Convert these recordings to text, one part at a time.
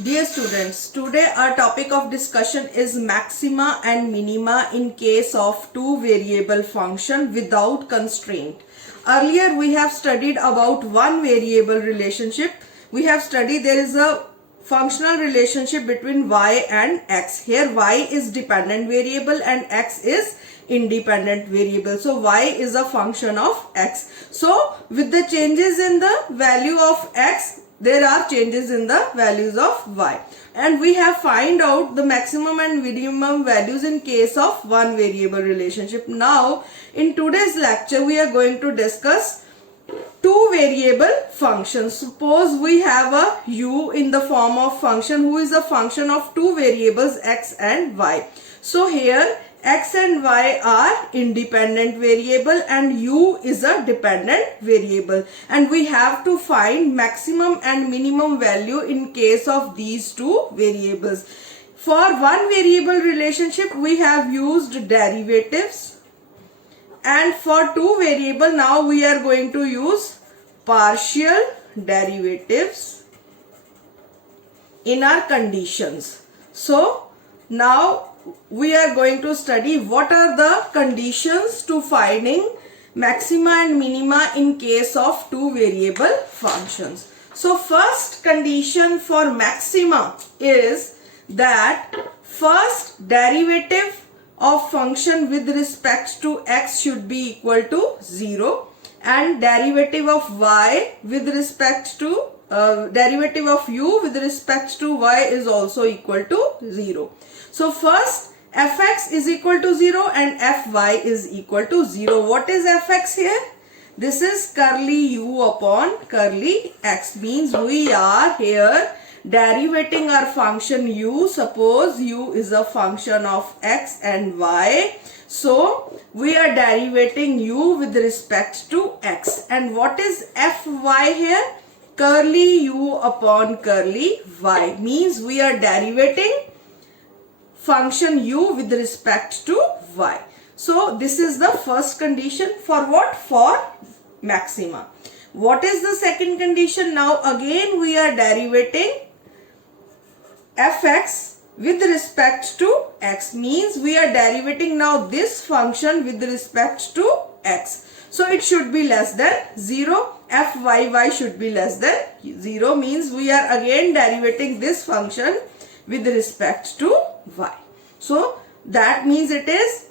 Dear students, today our topic of discussion is maxima and minima in case of two variable function without constraint. Earlier we have studied about one variable relationship. We have studied there is a functional relationship between y and x. Here y is dependent variable and x is independent variable. So y is a function of x. So with the changes in the value of x, there are changes in the values of y, and we have find out the maximum and minimum values in case of one variable relationship. Now in today's lecture we are going to discuss two variable functions. Suppose we have a u in the form of function who is a function of two variables x and y. So here x and y are independent variable and u is a dependent variable, and we have to find maximum and minimum value in case of these two variables. For one variable relationship we have used derivatives, and for two variable now we are going to use partial derivatives in our conditions. So now we are going to study what are the conditions to finding maxima and minima in case of two variable functions. So first condition for maxima is that first derivative of function with respect to x should be equal to 0, and derivative of y with respect to derivative of u with respect to y is also equal to 0. So first fx is equal to 0 and fy is equal to 0. What is fx here? This is curly u upon curly x, means we are here derivating our function u. Suppose u is a function of x and y, so we are derivating u with respect to x. And what is fy here? Curly u upon curly y, means we are derivating function u with respect to y. So this is the first condition for what? For maxima. What is the second condition? Now again we are derivating fx with respect to x, means we are derivating now this function with respect to x. So it should be less than 0. Fyy should be less than 0, means we are again derivating this function with respect to y. So that means it is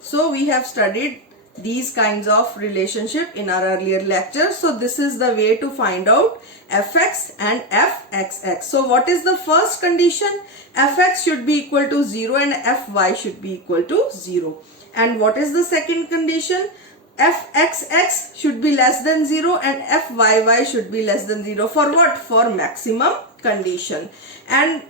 so we have studied these kinds of relationship in our earlier lectures. So this is the way to find out fx and fxx. So what is the first condition? Fx should be equal to 0 and fy should be equal to 0. And what is the second condition? Fxx should be less than 0 and fyy should be less than 0. For what? For maximum condition. And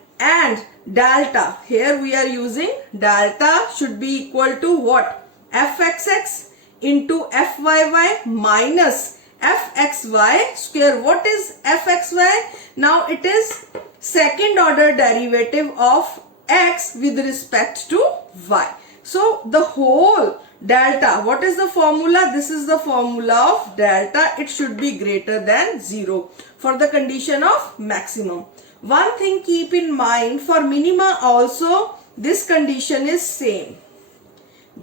delta, here we are using delta should be equal to what? Fxx into fyy minus fxy square. What is fxy? Now it is second order derivative of x with respect to y. So the whole delta, what is the formula? This is the formula of delta. It should be greater than 0 for the condition of maximum. One thing keep in mind, for minima also this condition is same.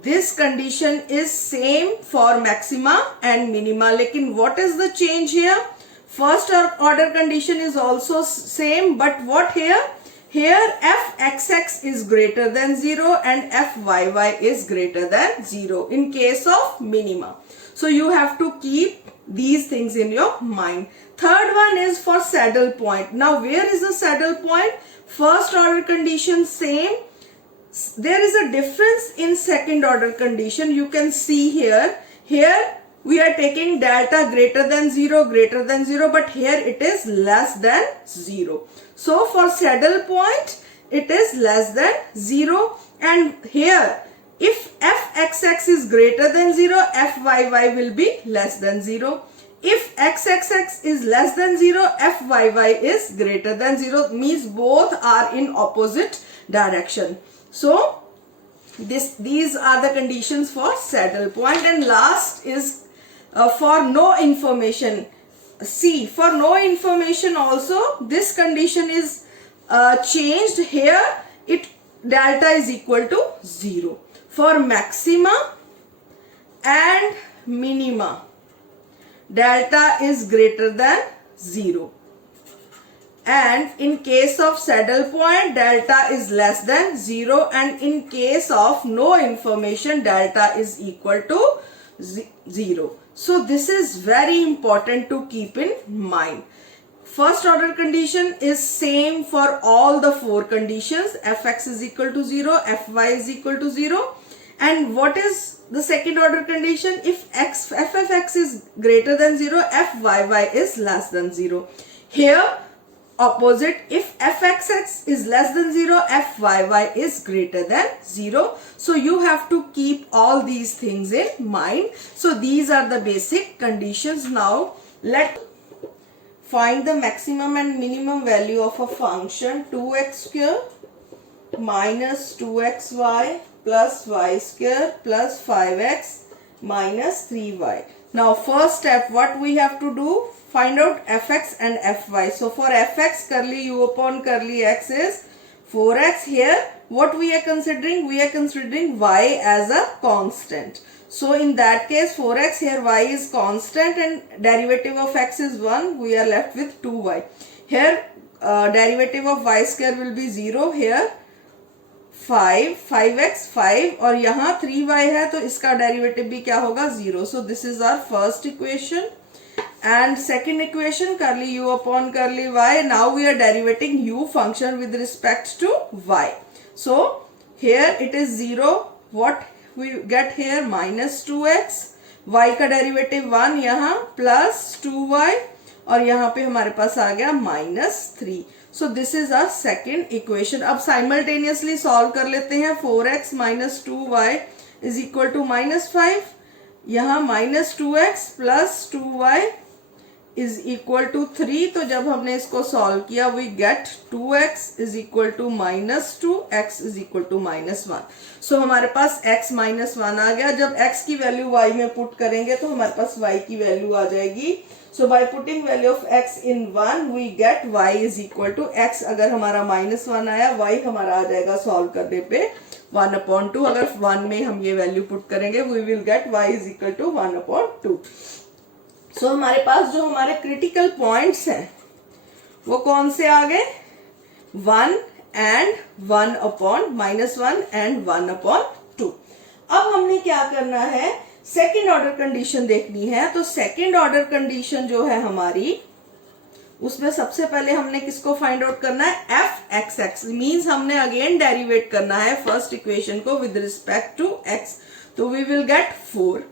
This condition is same for maxima and minima. Lekin what is the change here? First order condition is also same, but what here? Here fxx is greater than 0 and fyy is greater than 0 in case of minima. So you have to keep these things in your mind. Third one is for saddle point. Now where is the saddle point? First order condition same. There is a difference in second order condition. You can see here. Here we are taking delta greater than 0, but here it is less than 0. So for saddle point it is less than 0, and here if fxx is greater than 0, fyy will be less than 0. If xxx is less than 0, fyy is greater than 0, means both are in opposite direction. So These are the conditions for saddle point. And last is for no information. See, for no information also this condition is changed. Here it delta is equal to 0. For maxima and minima, delta is greater than 0. And in case of saddle point, delta is less than 0, and in case of no information, delta is equal to 0. So this is very important to keep in mind. First order condition is same for all the 4 conditions. Fx is equal to 0, Fy is equal to 0. And what is the second order condition? If f of x is greater than 0, Fyy is less than 0. Here opposite, if fxx is less than 0, Fyy is greater than 0. So you have to keep all these things in mind. So these are the basic conditions. Now let's find the maximum and minimum value of a function 2x square minus 2xy plus y square plus 5x minus 3y. Now first step, what we have to do? Find out fx and fy. So for fx, curly u upon curly x is 4x. Here what we are considering? We are considering y as a constant. So in that case 4x, here y is constant and derivative of x is 1. We are left with 2y. Here derivative of y square will be 0. Here 5x 5 और यहाँ 3y है तो इसका derivative भी क्या होगा? 0. So this is our first equation. And second equation, curly u upon curly y. Now we are derivating u function with respect to y. So here it is 0. What we get here? Minus 2x. y का derivative 1 यहाँ plus 2y और यहाँ पे हमारे पास आ गया minus 3. So this is our second equation. अब simultaneously solve कर लेते हैं. 4x minus 2y is equal to minus 5. यहाँ minus 2x plus 2y is equal to 3. तो जब हमने इसको solve किया we get 2x is equal to minus 2, x is equal to minus 1. So हमारे पास x minus 1 आ गया. जब x की वैल्यू y में पुट करेंगे तो हमारे पास y की वैल्यू आ जाएगी. So by putting value of x in 1 we get y is equal to x. अगर हमारा minus 1 आया, y हमारा आ जाएगा solve करने पे 1/2. अगर 1 में हम ये वैल्यू पुट करेंगे we will get y is equal to 1/2. So हमारे पास जो हमारे क्रिटिकल पॉइंट्स हैं वो कौन से आ गए? 1 and 1/-1 and 1/2. अब हमने क्या करना है? सेकेंड ऑर्डर कंडीशन देखनी है. तो सेकेंड ऑर्डर कंडीशन जो है हमारी, उसमें सबसे पहले हमने किसको फाइंड आउट करना है? F X x. मीन्स हमने अगेन डेरिवेट करना है फर्स्ट इक्वेशन को विद रिस्पेक्ट टू एक्स. तो वी विल गेट 4.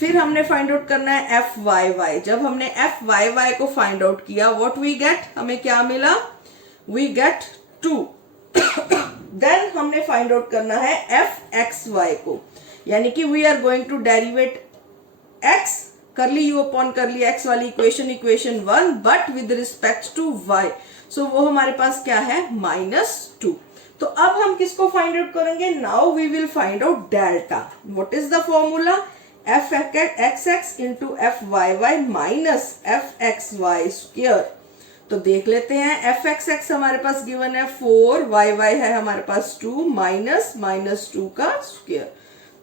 फिर हमने फाइंड आउट करना है एफ वाई वाई. जब हमने एफ वाई वाई को फाइंड आउट किया, व्हाट वी गेट? हमें क्या मिला? We get 2. देन हमने फाइंड आउट करना है एफ एक्स वाई को, यानी कि we are going to derivate x curly u upon curly x वाली equation 1 but with respect to y. So वो हमारे पास क्या है? -2. तो अब हम किसको फाइंड आउट करेंगे? Now we will find out delta. What is the formula? F X X into F Y Y minus F X Y square. तो देख लेते हैं. एफ एक्स एक्स हमारे पास गिवन है 4, वाई वाई है हमारे पास 2 माइनस -2 का स्क्वायर.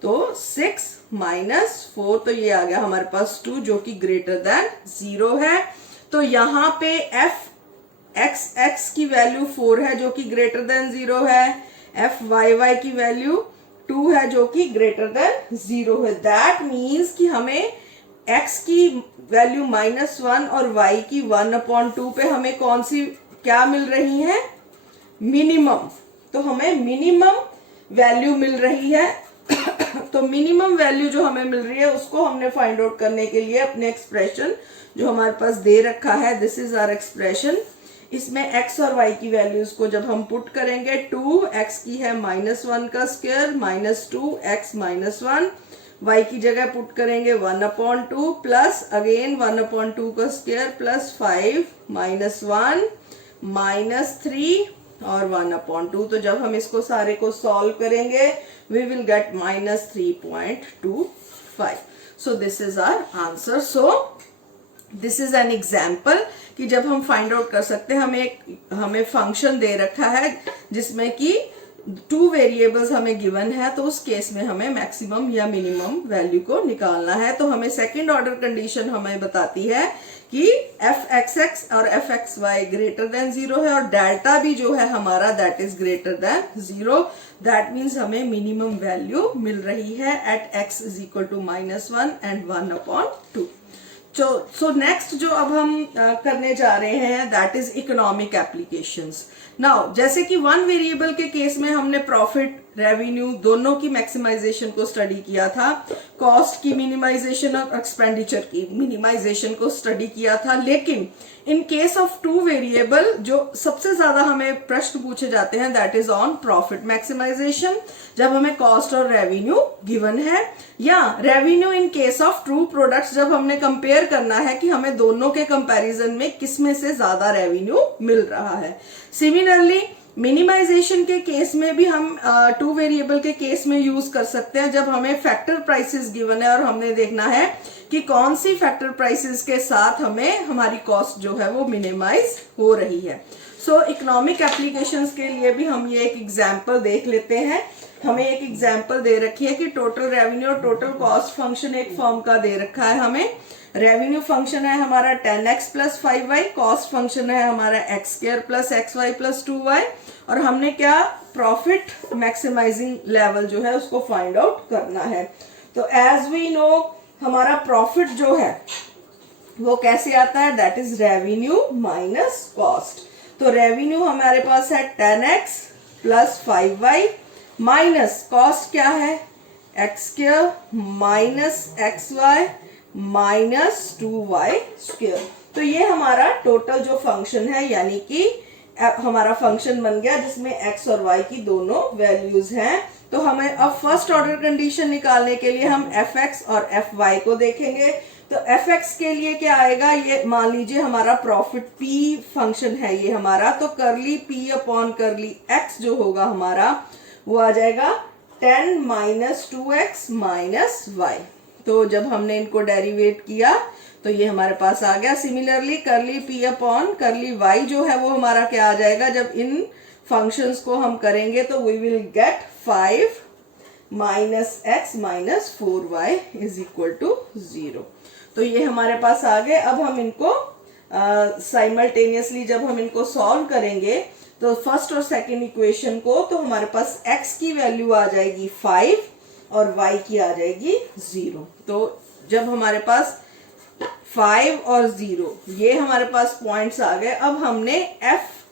तो 6 माइनस 4, तो ये आ गया हमारे पास 2 जो कि ग्रेटर देन 0 है. तो यहाँ पे एफ एक्स एक्स की वैल्यू 4 है जो कि ग्रेटर देन 0 है. एफ वाई वाई की वैल्यू 2 है जो कि ग्रेटर देन 0 है. दैट मीन्स कि हमें x की वैल्यू -1 और y की 1/2 पे हमें कौन सी क्या मिल रही है? मिनिमम. तो हमें मिनिमम वैल्यू मिल रही है. तो मिनिमम वैल्यू जो हमें मिल रही है उसको हमने फाइंड आउट करने के लिए अपने एक्सप्रेशन जो हमारे पास दे रखा है, दिस इज आवर एक्सप्रेशन. इसमें x और y की वैल्यूज को जब हम पुट करेंगे, 2x की है -1 का स्क्वायर -2x -1, y की जगह पुट करेंगे 1/2 प्लस अगेन 1/2 का स्क्वायर प्लस 5 -1 -3 और 1/2। तो जब हम इसको सारे को सॉल्व करेंगे we will get -3.25। So this is our answer. So this is an example कि जब हम फाइंड आउट कर सकते हैं, हमें फंक्शन दे रखा है जिसमें कि 2 वेरिएबल्स हमें गिवन है, तो उस केस में हमें मैक्सिमम या मिनिमम वैल्यू को निकालना है। तो हमें सेकंड ऑर्डर कंडीशन हमें बताती है कि f(x)(x) और f(x)(y) ग्रेटर देन 0 है और डेल्टा भी जो है हमारा that is greater than 0। That means हमें मिनिमम वैल्यू मिल रही है at x is equal to -1 and 1/2। So next जो अब हम करने जा रहे हैं that is economic applications. Now जैसे कि 1 वेरिएबल के केस में हमने प्रॉफिट रेवेन्यू दोनों की मैक्सिमाइजेशन को स्टडी किया था, कॉस्ट की मिनिमाइजेशन और एक्सपेंडिचर की मिनिमाइजेशन को स्टडी किया था। लेकिन इन केस ऑफ 2 वेरिएबल जो सबसे ज्यादा हमें प्रश्न पूछे जाते हैं that is on profit maximization, जब हमें कॉस्ट और रेवेन्यू गिवन है, या revenue in case of two products जब हमने कंपेयर करना है कि हमें दोनों के कंपैरिजन में किसमें से ज्यादा रेवेन्यू मिल रहा है। सिमिलरली मिनिमाइजेशन के केस में भी हम 2 वेरिएबल के केस में यूज कर सकते हैं जब हमें फैक्टर प्राइसेस गिवन है और हमने देखना है कि कौन सी फैक्टर प्राइसेस के साथ हमें हमारी कॉस्ट जो है वो मिनिमाइज हो रही है। सो इकोनॉमिक एप्लीकेशंस के लिए भी हम ये एक एग्जांपल देख लेते हैं। हमें एक एग्जांपल दे रखी है कि टोटल रेवेन्यू और टोटल कॉस्ट फंक्शन एक फर्म का दे रखा है हमें। रेवेन्यू फंक्शन है हमारा 10x + 5y, कॉस्ट फंक्शन है हमारा x² + xy + 2y, और हमने क्या प्रॉफिट मैक्सिमाइजिंग लेवल जो है उसको फाइंड आउट करना है। तो एज वी नो हमारा प्रॉफिट जो है वो कैसे आता है, that is revenue minus cost. तो रेवेन्यू हमारे पास है 10x + 5y माइनस कॉस्ट क्या है x² - xy - 2y²। तो ये हमारा टोटल जो फंक्शन है, यानी कि हमारा फंक्शन बन गया जिसमें x और y की दोनों वैल्यूज हैं। तो हमें अब फर्स्ट ऑर्डर कंडीशन निकालने के लिए हम fx और fy को देखेंगे। तो fx के लिए क्या आएगा, ये मान लीजिए हमारा प्रॉफिट p फंक्शन है ये हमारा, तो करली p/करली x जो होगा हमारा वो आ जाएगा 10 - 2x - y। तो जब हमने इनको डेरिवेट किया तो ये हमारे पास आ गया। सिमिलरली करली p/करली y जो है वो हमारा क्या आ जाएगा, जब इन फंक्शंस को हम करेंगे तो we will gate 5 - x - 4y = 0। तो ये हमारे पास आ गए। अब हम इनको साइमल्टेनियसली जब हम इनको सॉल्व करेंगे तो फर्स्ट और सेकंड इक्वेशन को, तो हमारे पास x की वैल्यू आ जाएगी 5 और y की आ जाएगी 0। तो जब हमारे पास 5 और 0 ये हमारे पास पॉइंट्स आ गए, अब हमने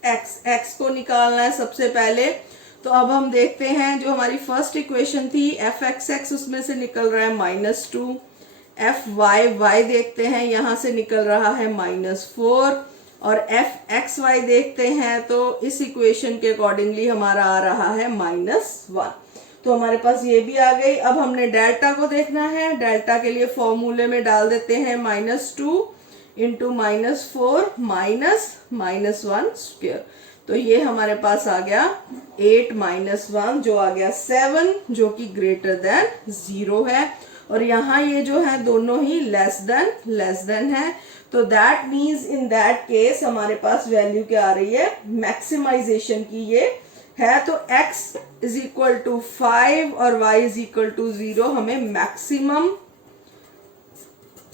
x को निकालना है सबसे पहले। तो अब हम देखते हैं जो हमारी फर्स्ट इक्वेशन थी f(x)(x) उसमें से निकल रहा है -2, y देखते हैं यहां से निकल रहा है -4, और f(xy) देखते हैं तो इस इक्वेशन के अकॉर्डिंगली हमारा आ रहा है -1। तो हमारे पास ये भी आ गई। अब हमने डेल्टा को देखना है। डेल्टा के लिए फॉर्मूले में डाल देते हैं -2 × -4 -1²। तो ये हमारे पास आ गया 8 - 1 जो आ गया 7 जो कि ग्रेटर देन 0 है, और यहाँ ये जो है दोनों ही लेस देन है। तो that means in that case हमारे पास वैल्यू क्या आ रही है, मैक्सिमाइजेशन की ये है। तो x = 5 और y = 0 हमें मैक्सिमम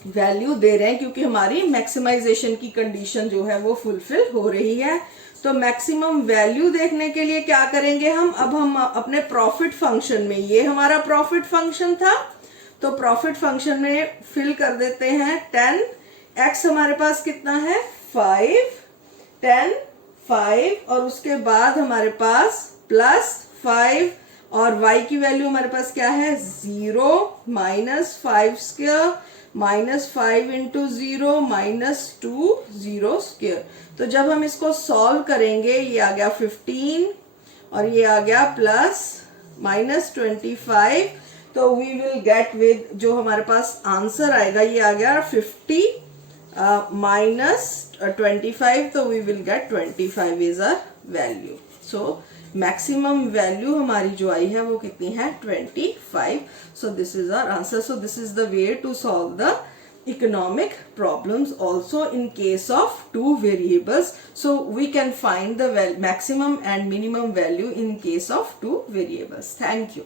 वैल्यू दे रहे हैं क्योंकि हमारी मैक्सिमाइजेशन की कंडीशन जो है वो फुलफिल हो रही है। तो मैक्सिमम वैल्यू देखने के लिए क्या करेंगे हम, अब हम अपने प्रॉफिट फंक्शन में, ये हमारा प्रॉफिट फंक्शन था तो प्रॉफिट फंक्शन में फिल कर देते हैं 10। x हमारे पास कितना है 5, 10 5, और उसके बाद हमारे पास +5 और y की वैल्यू हमारे पास क्या है 0 -5² -5 × 0 -2 0²। तो जब हम इसको सॉल्व करेंगे ये आ गया 15 और ये आ गया +-25। तो वी विल गेट विद जो हमारे पास आंसर आएगा ये आ गया 50 -25। तो we will get 25 is a value. So maximum value हमारी जो आई है वो कितनी है 25. So this is our answer. So this is the way to solve the economic problems also in case of two variables. So we can find the maximum and minimum value in case of two variables. Thank you.